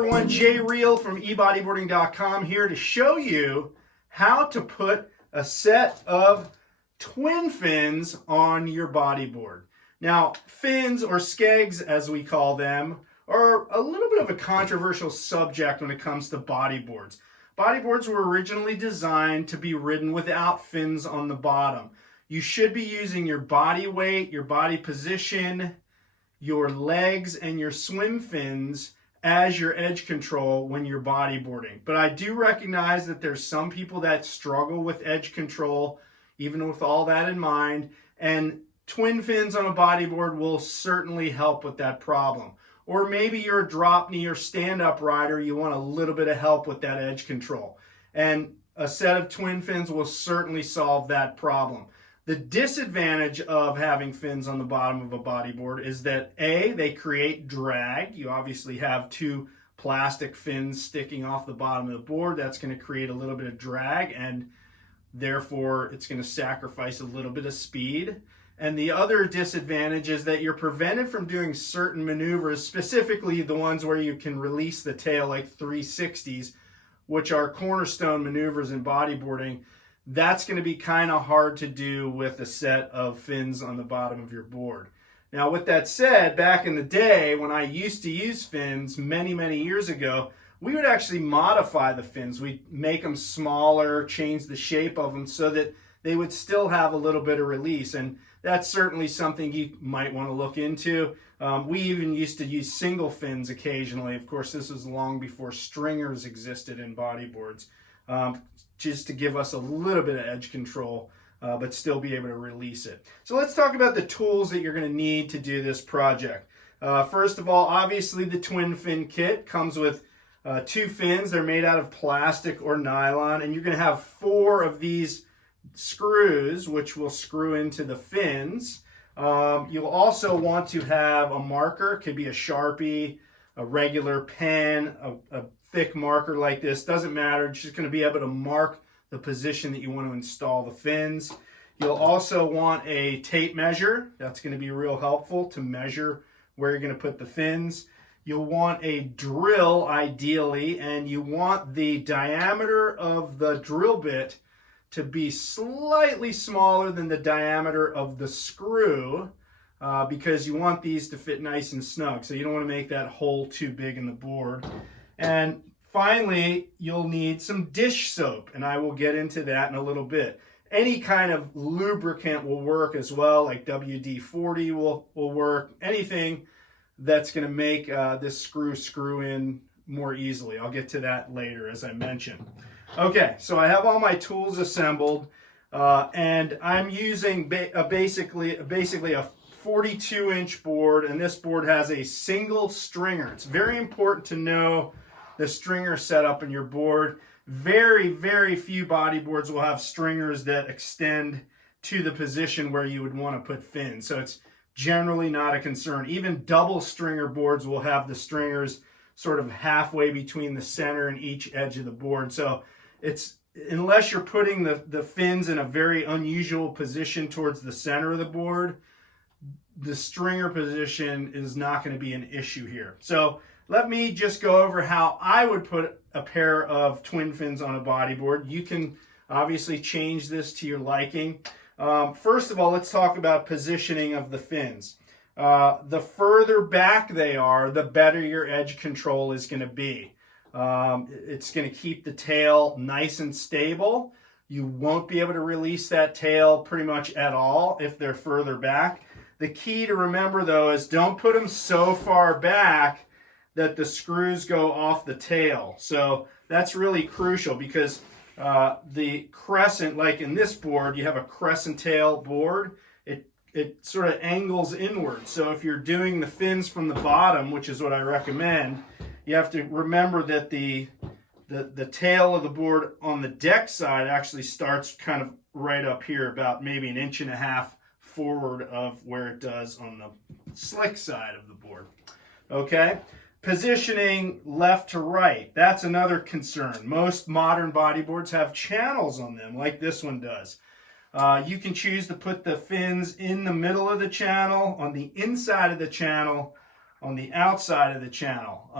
everyone, Jay Reale from ebodyboarding.com here to show you how to put a set of twin fins on your bodyboard. Now, fins, or skegs as we call them, are a little bit of a controversial subject when it comes to bodyboards. Bodyboards were originally designed to be ridden without fins on the bottom. You should be using your body weight, your body position, your legs, and your swim fins as your edge control when you're bodyboarding. But I do recognize that there's some people that struggle with edge control, even with all that in mind, and twin fins on a bodyboard will certainly help with that problem. Or maybe you're a drop knee or stand-up rider, you want a little bit of help with that edge control. And a set of twin fins will certainly solve that problem. The disadvantage of having fins on the bottom of a bodyboard is that A, they create drag. You obviously have two plastic fins sticking off the bottom of the board. That's going to create a little bit of drag, and therefore it's going to sacrifice a little bit of speed. And the other disadvantage is that you're prevented from doing certain maneuvers, specifically the ones where you can release the tail like 360s, which are cornerstone maneuvers in bodyboarding. That's going to be kind of hard to do with a set of fins on the bottom of your board. Now, with that said, back in the day when I used to use fins many years ago, we would actually modify the fins. We'd make them smaller, change the shape of them so that they would still have a little bit of release. And that's certainly something you might want to look into. We even used to use single fins occasionally. Of course, this was long before stringers existed in bodyboards. Just to give us a little bit of edge control, but still be able to release it. So let's talk about the tools that you're going to need to do this project. First of all, obviously the twin fin kit comes with two fins. They're made out of plastic or nylon, and you're going to have 4 of these screws, which will screw into the fins. You'll also want to have a marker. It could be a Sharpie, a regular pen, a thick marker like this, doesn't matter. It's just going to be able to mark the position that you want to install the fins. You'll also want a tape measure. That's going to be real helpful to measure where you're going to put the fins. You'll want a drill ideally, and you want the diameter of the drill bit to be slightly smaller than the diameter of the screw, because you want these to fit nice and snug. So you don't want to make that hole too big in the board. And finally, you'll need some dish soap, and I will get into that in a little bit. Any kind of lubricant will work as well, like WD-40 will work. Anything that's going to make this screw in more easily. I'll get to that later, as I mentioned. Okay, so I have all my tools assembled, and I'm using basically a 42-inch board, and this board has a single stringer. It's very important to know the stringer setup in your board. Very few bodyboards will have stringers that extend to the position where you would want to put fins, so it's generally not a concern. Even double stringer boards will have the stringers sort of halfway between the center and each edge of the board. So it's, unless you're putting the fins in a very unusual position towards the center of the board, the stringer position is not going to be an issue here. So let me just go over how I would put a pair of twin fins on a bodyboard. You can obviously change this to your liking. First of all, let's talk about positioning of the fins. The further back they are, the better your edge control is going to be. It's going to keep the tail nice and stable. You won't be able to release that tail pretty much at all if they're further back. The key to remember, though, is don't put them so far back that the screws go off the tail. So that's really crucial, because the crescent, like in this board, you have a crescent tail board. It sort of angles inward. So if you're doing the fins from the bottom, which is what I recommend, you have to remember that the tail of the board on the deck side actually starts kind of right up here, about maybe 1.5 inches forward of where it does on the slick side of the board. Okay? Positioning left to right, that's another concern. Most modern bodyboards have channels on them, like this one does. You can choose to put the fins in the middle of the channel, on the inside of the channel, on the outside of the channel.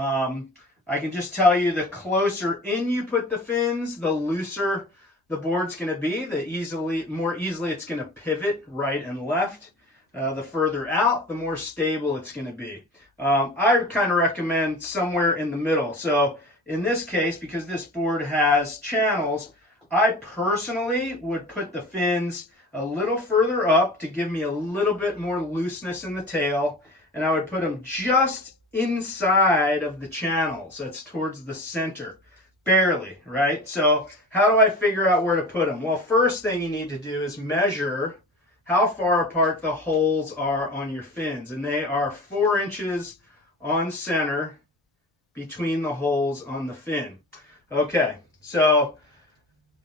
I can just tell you the closer in you put the fins, the looser the board's going to be, the more easily it's going to pivot right and left. The further out, the more stable it's going to be. I kind of recommend somewhere in the middle. So in this case, because this board has channels, I personally would put the fins a little further up to give me a little bit more looseness in the tail, and I would put them just inside of the channels. That's towards the center. Barely, right? So how do I figure out where to put them? Well, first thing you need to do is measure how far apart the holes are on your fins. And they are 4 inches on center between the holes on the fin. Okay, so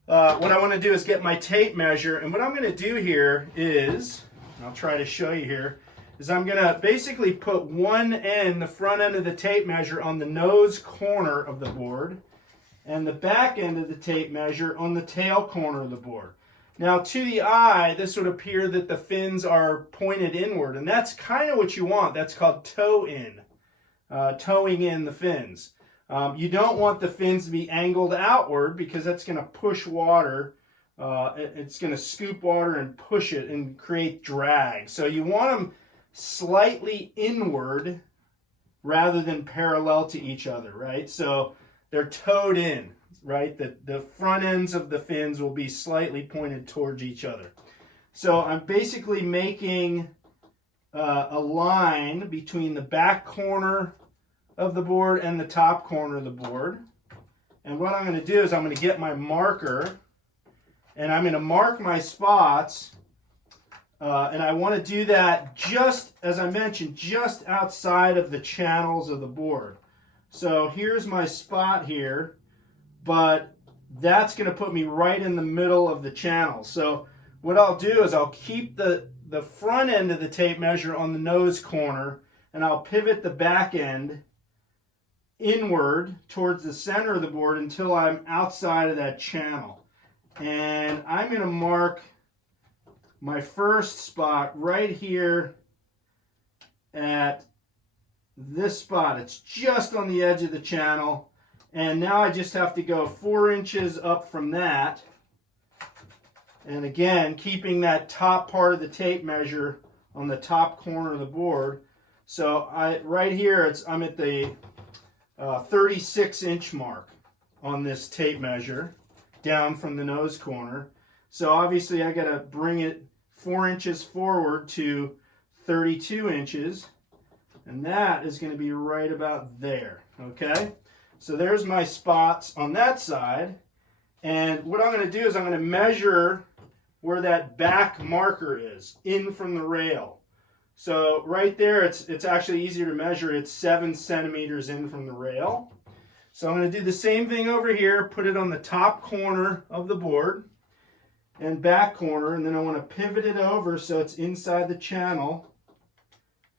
what I want to do is get my tape measure. And what I'm going to do here is, I'll try to show you here, is I'm going to basically put one end, the front end of the tape measure, on the nose corner of the board, and the back end of the tape measure on the tail corner of the board. Now, to the eye, this would appear that the fins are pointed inward, and that's kind of what you want. That's called toe in, towing in the fins. You don't want the fins to be angled outward, because that's going to push water. It's going to scoop water and push it and create drag. So you want them slightly inward rather than parallel to each other, right? So they're towed in, right? The front ends of the fins will be slightly pointed towards each other. So I'm basically making a line between the back corner of the board and the top corner of the board. And what I'm going to do is I'm going to get my marker, and I'm going to mark my spots. And I want to do that just, as I mentioned, just outside of the channels of the board. So here's my spot here, but that's going to put me right in the middle of the channel. So what I'll do is I'll keep the front end of the tape measure on the nose corner, and I'll pivot the back end inward towards the center of the board until I'm outside of that channel. And I'm going to mark my first spot right here at this spot. It's just on the edge of the channel, and now I just have to go 4 inches up from that, and again keeping that top part of the tape measure on the top corner of the board. So right here I'm at the 36-inch mark on this tape measure down from the nose corner. So obviously I got to bring it 4 inches forward to 32 inches. And that is going to be right about there, okay? So there's my spots on that side. And what I'm going to do is I'm going to measure where that back marker is, in from the rail. So right there, it's actually easier to measure. It's 7 centimeters in from the rail. So I'm going to do the same thing over here, put it on the top corner of the board and back corner, and then I want to pivot it over so it's inside the channel.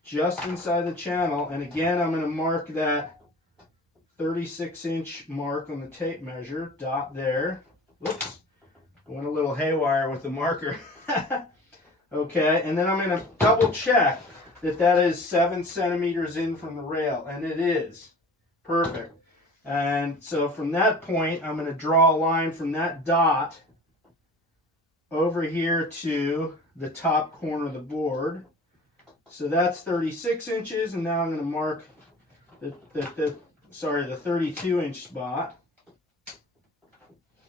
Just inside the channel, and again I'm going to mark that 36-inch mark on the tape measure, dot there. Whoops, I went a little haywire with the marker. Okay, and then I'm going to double check that that is 7 centimeters in from the rail, and it is. Perfect. And so from that point, I'm going to draw a line from that dot over here to the top corner of the board. So that's 36 inches, and now I'm going to mark the 32-inch spot.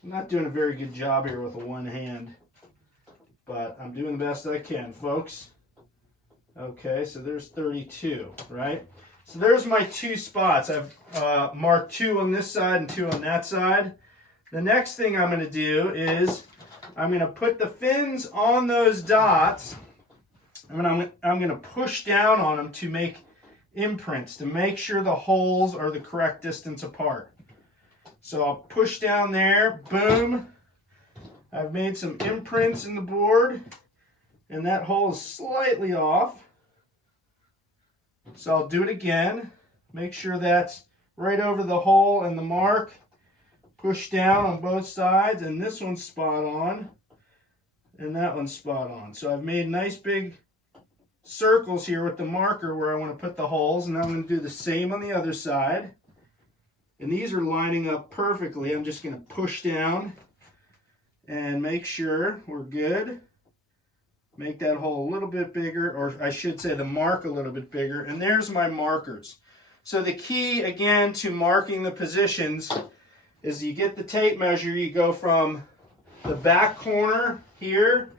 I'm not doing a very good job here with one hand, but I'm doing the best I can, folks. Okay, so there's 32, right? So there's my 2 spots. I've marked 2 on this side and 2 on that side. The next thing I'm going to do is I'm going to put the fins on those dots. I'm going to push down on them to make imprints, to make sure the holes are the correct distance apart. So I'll push down there, boom. I've made some imprints in the board, and that hole is slightly off. So I'll do it again, make sure that's right over the hole and the mark. Push down on both sides, and this one's spot on, and that one's spot on. So I've made nice big circles here with the marker where I want to put the holes, and I'm going to do the same on the other side. And these are lining up perfectly. I'm just going to push down and make sure we're good. Make that hole a little bit bigger, or I should say the mark a little bit bigger. And there's my markers. So the key, again, to marking the positions is you get the tape measure, you go from the back corner here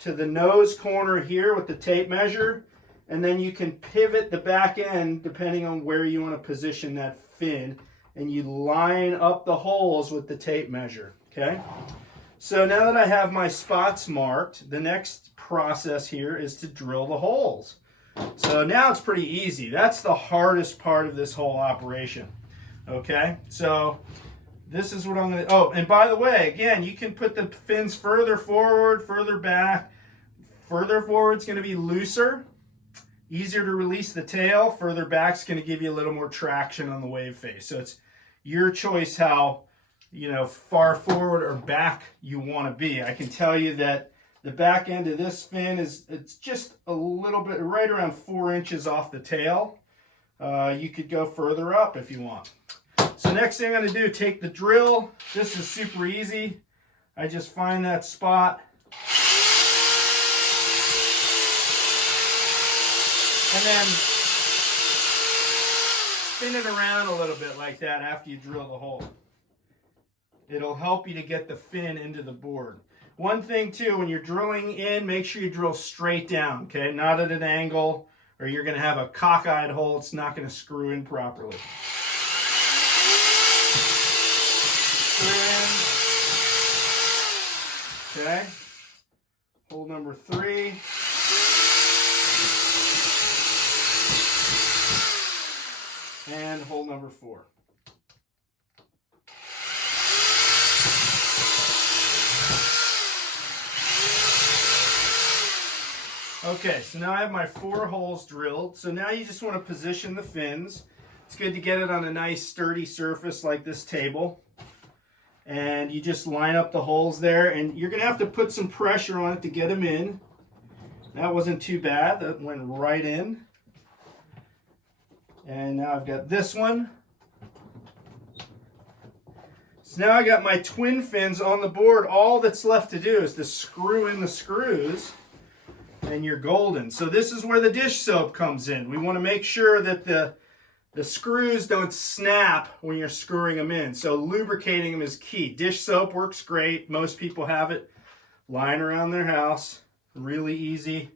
to the nose corner here with the tape measure, and then you can pivot the back end depending on where you want to position that fin, and you line up the holes with the tape measure, okay? So now that I have my spots marked, the next process here is to drill the holes. So now it's pretty easy. That's the hardest part of this whole operation, okay? So this is what I'm going to, oh, and by the way, again, you can put the fins further forward, further back. Further forward is going to be looser, easier to release the tail. Further back is going to give you a little more traction on the wave face. So it's your choice how, you know, far forward or back you want to be. I can tell you that the back end of this fin it's just a little bit, right around 4 inches off the tail. You could go further up if you want. So next thing I'm going to do, take the drill. This is super easy. I just find that spot. And then spin it around a little bit like that after you drill the hole. It'll help you to get the fin into the board. One thing too, when you're drilling in, make sure you drill straight down, okay? Not at an angle, or you're going to have a cockeyed hole. It's not going to screw in properly. Okay, hole number 3. And hole number 4. Okay, so now I have my 4 holes drilled. So now you just want to position the fins. It's good to get it on a nice sturdy surface like this table. And you just line up the holes there, and you're going to have to put some pressure on it to get them in. That wasn't too bad. That went right in. And now I've got this one. So now I got my twin fins on the board. All that's left to do is to screw in the screws, and you're golden. So this is where the dish soap comes in. We want to make sure that the screws don't snap when you're screwing them in. So lubricating them is key. Dish soap works great. Most people have it lying around their house. Really easy.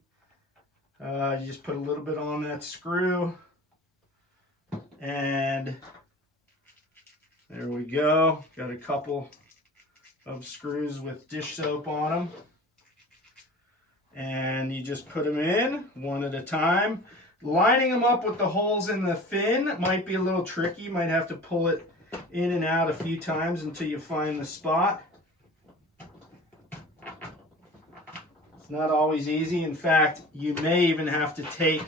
You just put a little bit on that screw. And there we go. Got a couple of screws with dish soap on them. And you just put them in one at a time. Lining them up with the holes in the fin might be a little tricky. You might have to pull it in and out a few times until you find the spot. It's not always easy. In fact, you may even have to take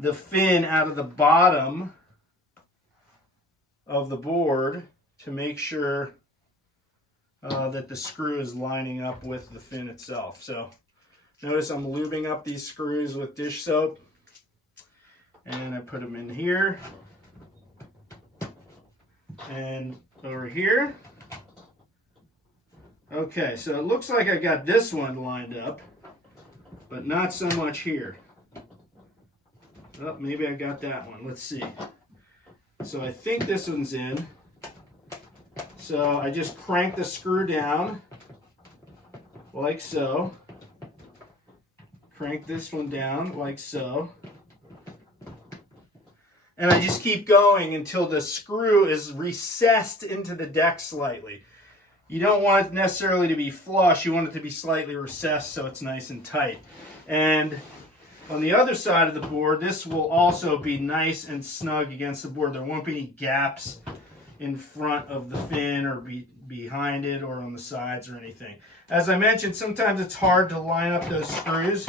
the fin out of the bottom of the board to make sure that the screw is lining up with the fin itself. So notice I'm lubing up these screws with dish soap. And I put them in here and over here. Okay, so it looks like I got this one lined up, but not so much here. Oh, maybe I got that one. Let's see. So I think this one's in. So I just crank the screw down like so. Crank this one down like so. And I just keep going until the screw is recessed into the deck slightly. You don't want it necessarily to be flush. You want it to be slightly recessed so it's nice and tight. And on the other side of the board, this will also be nice and snug against the board. There won't be any gaps in front of the fin or behind it or on the sides or anything. As I mentioned, sometimes it's hard to line up those screws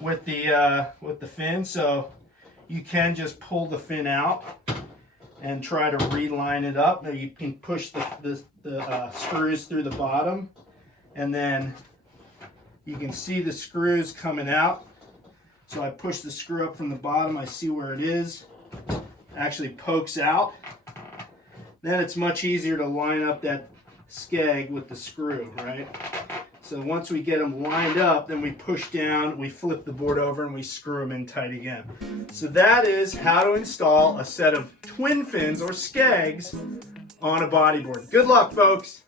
with the fin, so you can just pull the fin out and try to reline it up. Now you can push the screws through the bottom, and then you can see the screws coming out. So I push the screw up from the bottom, I see where it is. It actually pokes out. then it's much easier to line up that skeg with the screw, right? So once we get them lined up, then we push down, we flip the board over, and we screw them in tight again. So that is how to install a set of twin fins or skegs on a bodyboard. Good luck, folks.